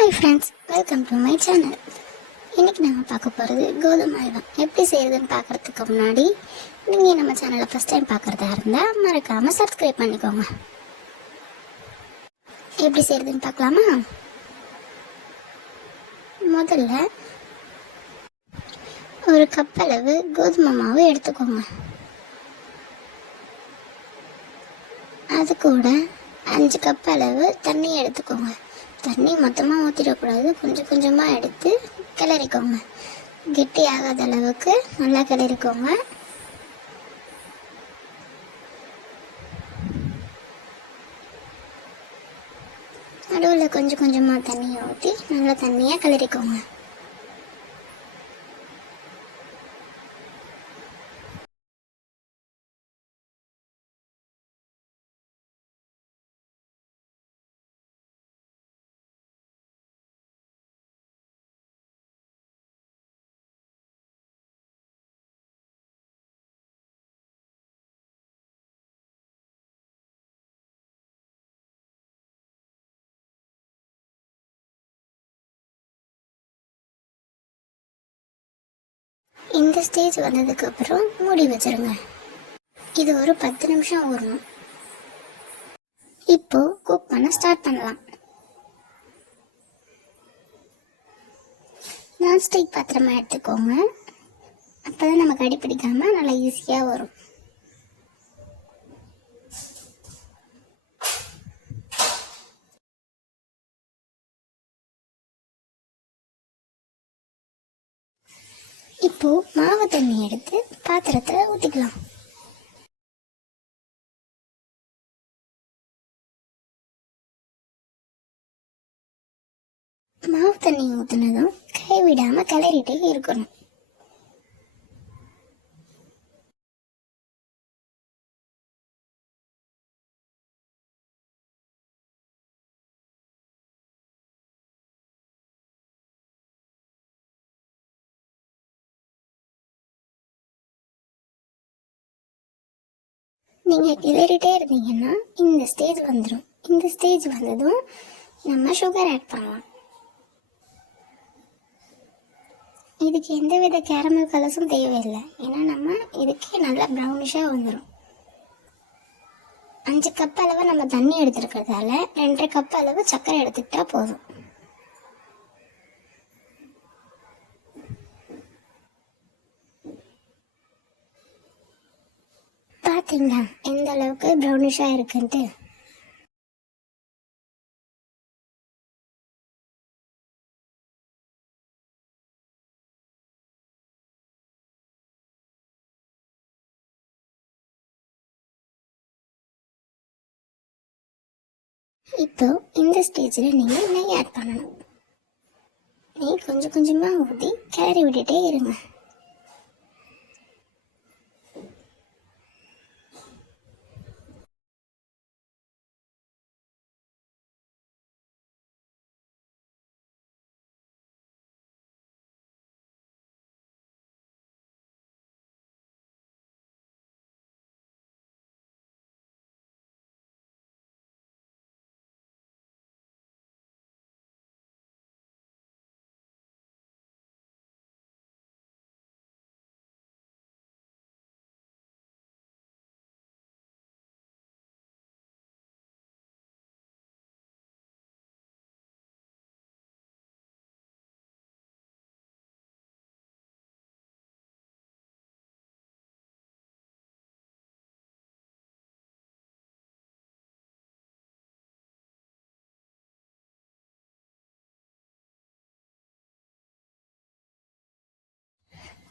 Hi friends welcome to my channel இன்றைக்கி நம்ம பார்க்க போகிறது கோதுமை அல்வா. எப்படி செய்கிறதுன்னு பார்க்குறதுக்கு முன்னாடி நீங்கள் நம்ம சேனலை ஃபஸ்ட் டைம் பார்க்குறதா இருந்தால் மறக்காமல் சப்ஸ்கிரைப் பண்ணிக்கோங்க. எப்படி செய்கிறதுன்னு பார்க்கலாமா? முதல்ல ஒரு கப் அளவு கோதுமை மாவு எடுத்துக்கோங்க. அது கூட அஞ்சு கப் அளவு தண்ணி எடுத்துக்கோங்க. தண்ணி மொத்தமாக ஊற்றிடக்கூடாது கொஞ்சம் கொஞ்சமாக எடுத்து கிளறிக்கோங்க. கெட்டி ஆகாத அளவுக்கு நல்லா கிளறிக்கோங்க. நடுவில் கொஞ்சம் கொஞ்சமாக தண்ணியை ஊற்றி நல்லா தண்ணியாக கிளறிக்கோங்க. இந்த ஸ்டேஜ் வந்ததுக்கு அப்புறம் மூடி வச்சிருங்க. இது ஒரு பத்து நிமிஷம் ஊறணும். இப்போ குக் பண்ண ஸ்டார்ட் பண்ணலாம். நான்ஸ்டிக் பாத்திரமா எடுத்துக்கோங்க. அப்பதான் நமக்கு அடிப்பிடிக்காமல் நல்லா ஈஸியாக வரும். இப்போ மாவு தண்ணி எடுத்து பாத்திரத்தில் ஊற்றிக்கலாம் மாவு தண்ணி ஊற்றினதும் கைவிடாம கிளறிட்டே இருக்கணும். நீங்கள் கிளறிட்டே இருந்தீங்கன்னா இந்த ஸ்டேஜ் வந்துடும் இந்த ஸ்டேஜ் வந்ததும் நம்ம சுகர் ஆட் பண்ணலாம். இதுக்கு எந்த வித கேரமல் கலர்ஸும் தேவையில்லை. ஏன்னா நம்ம இதுக்கே நல்லா ப்ரௌனிஷாக வந்துடும் அஞ்சு கப் அளவு நம்ம தண்ணி எடுத்துருக்கிறதால ரெண்டரை கப் அளவு சர்க்கரை எடுத்துக்கிட்டால் போதும். பார்த்தீங்களா எந்த அளவுக்கு ப்ரௌனிஷாக இருக்குன்ட்டு. இப்போ இந்த ஸ்டேஜில் நீங்கள் நெய் ஆட் பண்ணணும்? நெய் கொஞ்சம் கொஞ்சமாக ஊற்றி கிளறி விட்டுட்டே இருங்க.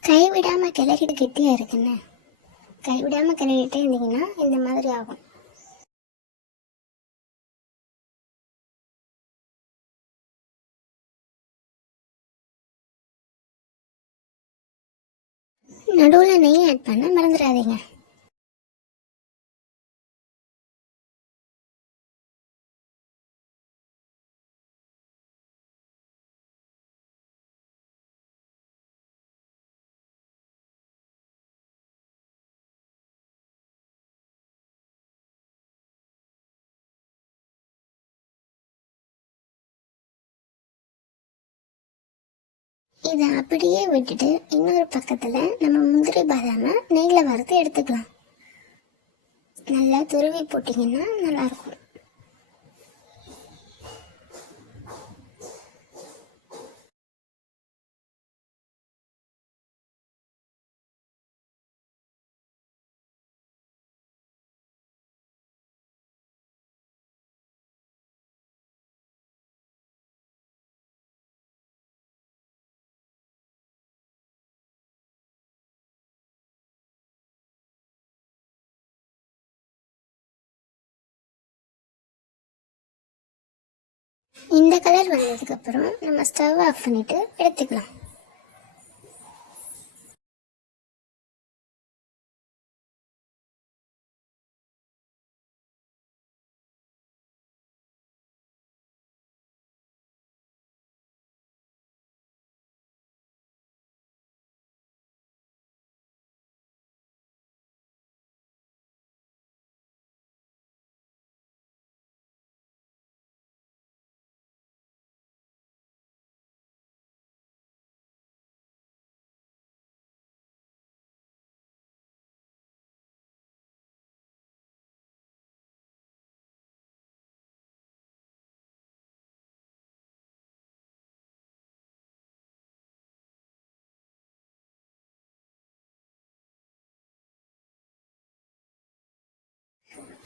கைவிடாமல் கிளறிட்டு கெட்டியாக இருக்குன்னு. கைவிடாமல் கிளறிட்டே இருந்தீங்கன்னா இந்த மாதிரி ஆகும். நடுவில் நெய் ஆட் பண்ண மறந்துடாதீங்க. இதை அப்படியே விட்டுட்டு இன்னொரு பக்கத்தில் நம்ம முந்திரி பாதாம நெய்யில் வறுத்து எடுத்துக்கலாம். நல்லா துருவி போட்டிங்கன்னா நல்லாயிருக்கும். இந்த கலர் வந்ததுக்கப்புறம் நம்ம ஸ்டவ் ஆஃப் பண்ணிவிட்டு எடுத்துக்கலாம்.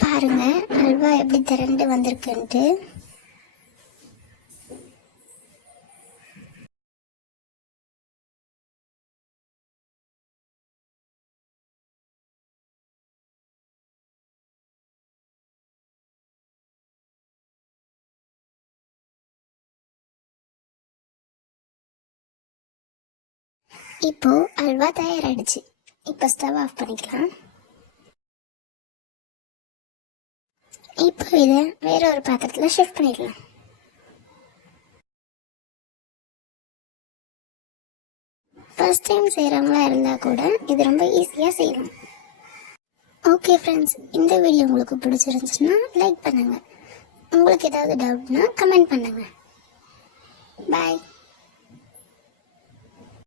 பாருங்க. அல்வா எப்படி திரண்டு வந்திருக்குன்ட்டு. இப்போ அல்வா தயாராகிடுச்சு இப்போ ஸ்டவ் ஆஃப் பண்ணிக்கலாம். இப்போ இதை வேற ஒரு பாத்திரத்தில் ஷிஃப்ட் பண்ணிடலாம் ஃபர்ஸ்ட் டைம் செய்கிறவங்களா இருந்தால் கூட இது ரொம்ப ஈஸியாக செய்யலாம். ஓகே ஃப்ரெண்ட்ஸ் இந்த வீடியோ உங்களுக்கு பிடிச்சிருந்துச்சுன்னா லைக் பண்ணுங்கள் உங்களுக்கு ஏதாவது டவுட்னா கமெண்ட் பண்ணுங்கள் பாய்